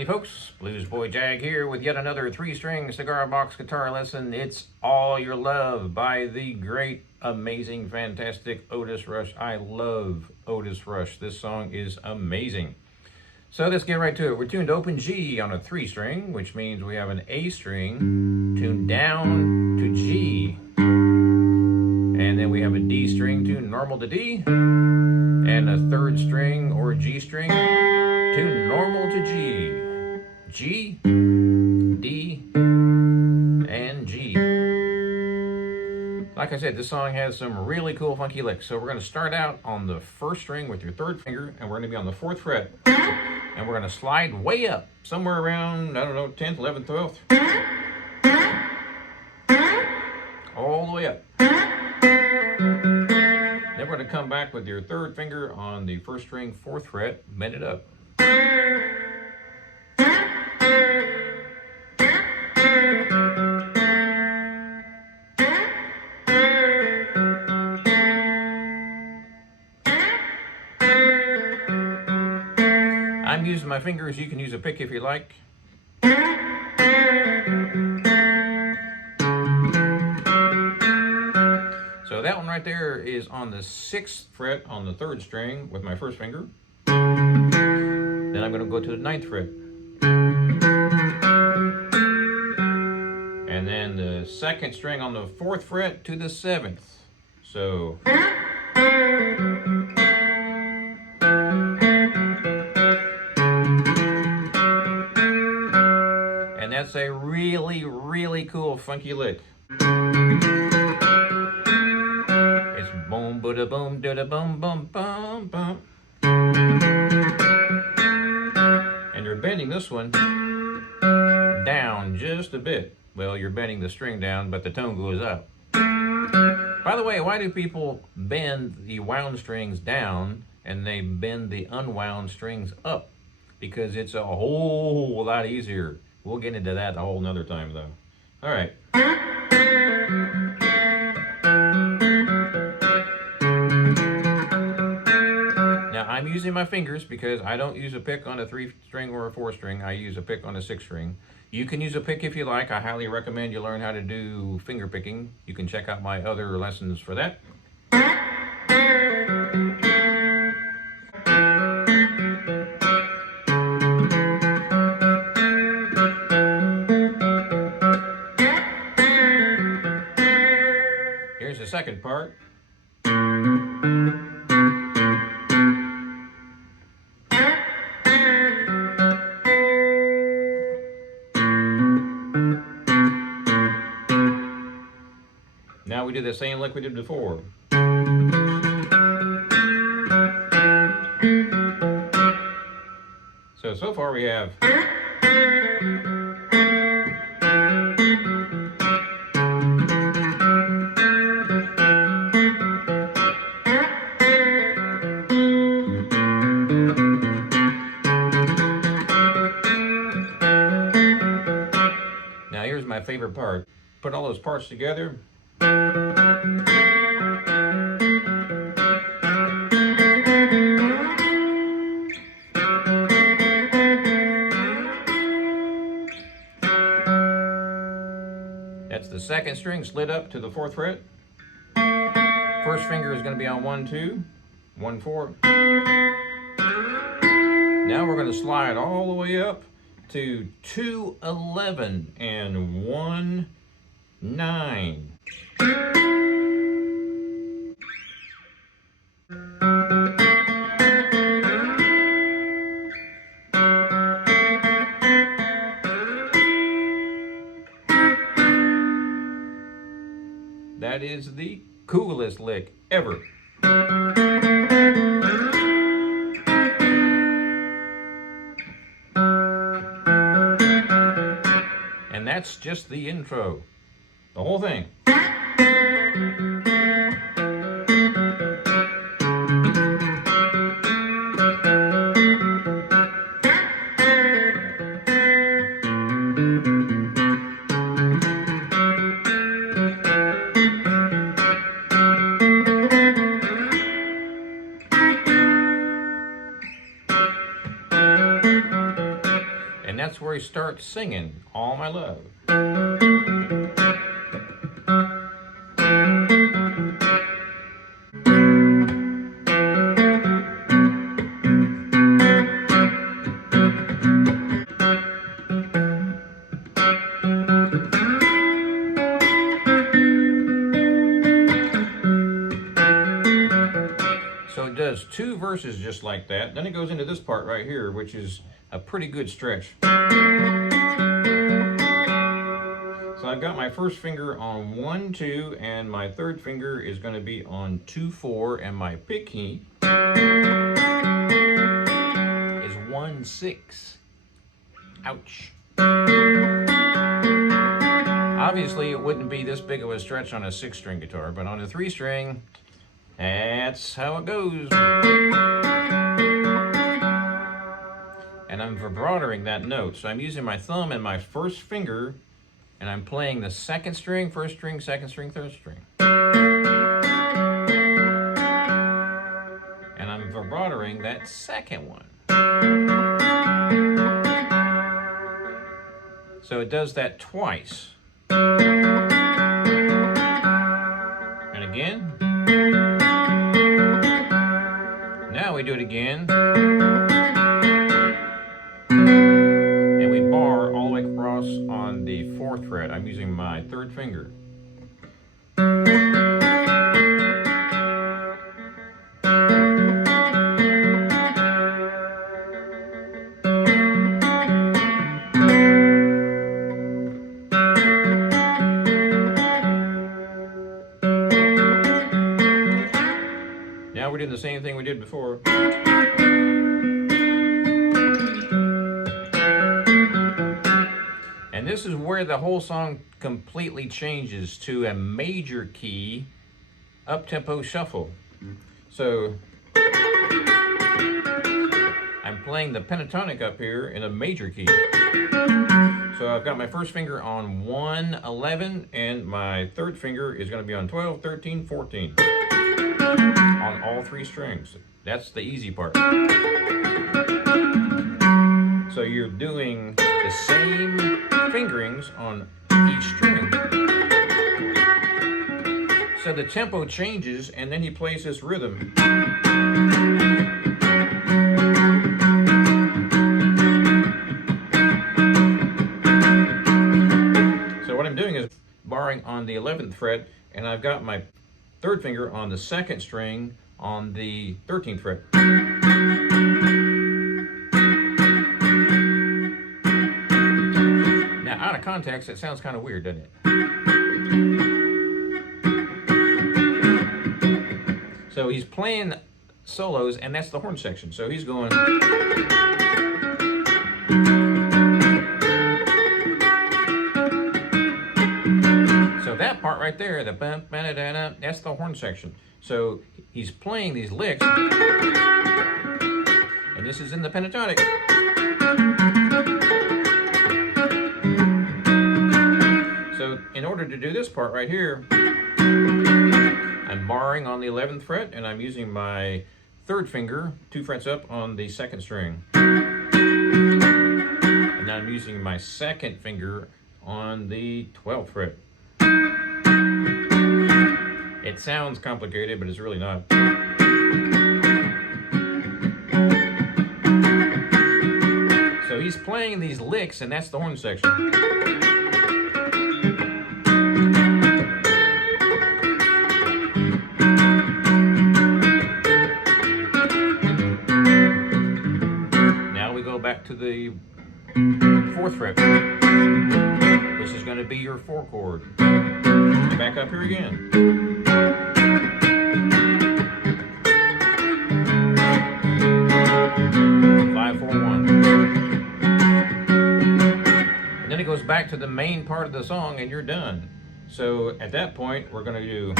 Howdy folks, Bluesboy Jag here with yet another 3-string cigar box guitar lesson. It's All Your Love by the great, amazing, fantastic Otis Rush. I love Otis Rush. This song is amazing. So let's get right to it. We're tuned to open G on a 3-string, which means we have an A string tuned down to G. And then we have a D string tuned normal to D. And a 3rd string or G string tuned normal to G. G, D, and G. Like I said, this song has some really cool funky licks. So we're going to start out on the 1st string with your 3rd finger, and we're going to be on the 4th fret. And we're going to slide way up, somewhere around, I don't know, 10th, 11th, 12th. All the way up. Then we're going to come back with your 3rd finger on the 1st string, 4th fret, bend it up. I'm using my fingers. You can use a pick if you like. So that one right there is on the 6th fret on the 3rd string with my 1st finger. Then I'm going to go to the 9th fret. And then the 2nd string on the 4th fret to the 7th. So and that's a really, really cool funky lick. It's boom, ba da boom, da da boom, boom, boom, boom. And you're bending this one down just a bit. Well, you're bending the string down, but the tone goes up. By the way, why do people bend the wound strings down and they bend the unwound strings up? Because it's a whole lot easier. We'll get into that a whole nother time, though. All right. Now, I'm using my fingers because I don't use a pick on a 3-string or a 4-string. I use a pick on a 6-string. You can use a pick if you like. I highly recommend you learn how to do finger picking. You can check out my other lessons for that. Here's the second part. Now we do the same like we did before. So far we have. Now here's my favorite part. Put all those parts together. That's the 2nd string slid up to the 4th fret. 1st finger is going to be on 1, 2, 1, 4. Now we're going to slide all the way up to 2, 11 and 1, 9. That is the coolest lick ever. And that's just the intro. The whole thing. we start singing All My Love. So it does two verses just like that. Then it goes into this part right here, which is a pretty good stretch. So I've got my first finger on 1, 2, and my third finger is going to be on 2, 4, and my pick key is 1, 6. Ouch. Obviously, it wouldn't be this big of a stretch on a 6-string guitar, but on a 3-string, that's how it goes. And I'm vibratting that note. So I'm using my thumb and my first finger, and I'm playing the second string, first string, second string, third string. And I'm vibratting that second one. So it does that twice. And again. Now we do it again, and we bar all the way across on the 4th fret. I'm using my 3rd finger. Now we're doing the same thing we did before. And this is where the whole song completely changes to a major key up-tempo shuffle. So I'm playing the pentatonic up here in a major key. So I've got my first finger on 1, 11, and my third finger is going to be on 12, 13, 14. On all 3 strings. That's the easy part. So you're doing the same fingerings on each string. So the tempo changes, and then he plays this rhythm. So what I'm doing is barring on the 11th fret, and I've got my 3rd finger on the 2nd string on the 13th fret. Now, out of context, it sounds kind of weird, doesn't it? So he's playing solos, and that's the horn section. So he's going. So that part right there, the bum, ba-da-da-da, that's the horn section. So he's playing these licks, and this is in the pentatonic. So in order to do this part right here, I'm barring on the 11th fret, and I'm using my 3rd finger, 2 frets up on the 2nd string. And I'm using my 2nd finger on the 12th fret. It sounds complicated, but it's really not. So he's playing these licks, and that's the horn section. Now we go back to the 4th fret, which is going to be your 4 chord. Back up here again. 5, 4, 1. And then it goes back to the main part of the song, and you're done. So at that point, we're going to do.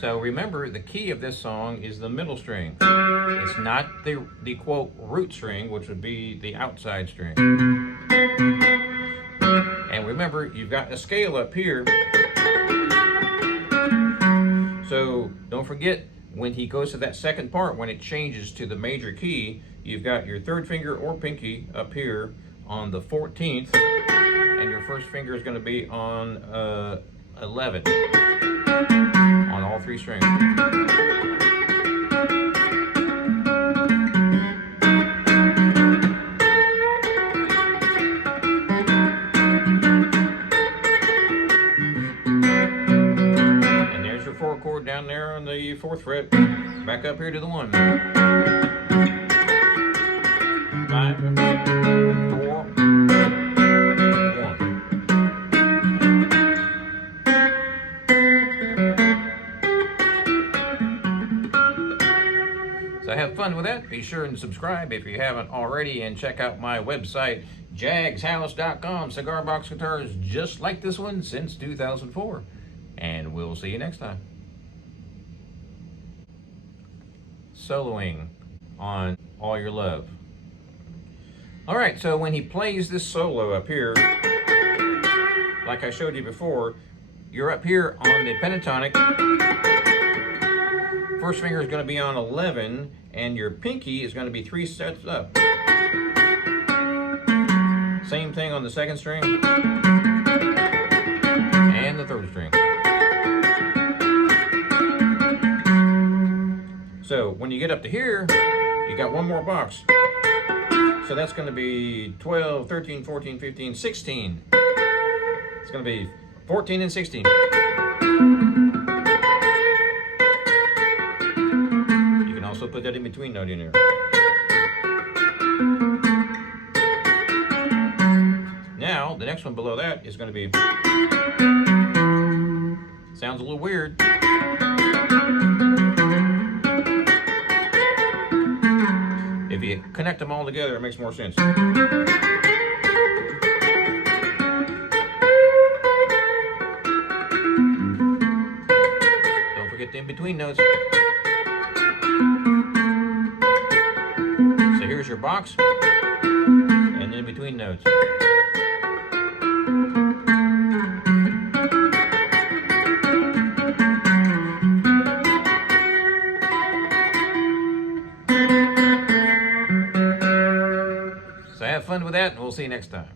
So the key of this song is the middle string. It's not the quote root string, which would be the outside string. And remember, you've got a scale up here. So don't forget, when he goes to that second part, when it changes to the major key, you've got your third finger or pinky up here on the 14th, and your first finger is going to be on 11 on all three strings. And there's your 4 chord down there on the 4th fret. Back up here to the 1. 5, 4, 1. So have fun with that. Be sure and subscribe if you haven't already, and check out my website, jagshouse.com. Cigar box guitars just like this one since 2004. And we'll see you next time. Soloing on All Your Love. All right, so when he plays this solo up here, like I showed you before, you're up here on the pentatonic. First finger is going to be on 11, and your pinky is going to be 3 steps up. Same thing on the second string and the third string. So when you get up to here, you got one more box. So that's going to be 12, 13, 14, 15, 16. It's going to be 14 and 16. You can also put that in between note in there. Now, the next one below that is going to be, sounds a little weird. If you connect them all together, it makes more sense. Don't forget the in-between notes. So here's your box, and the in-between notes. So have fun with that, and we'll see you next time.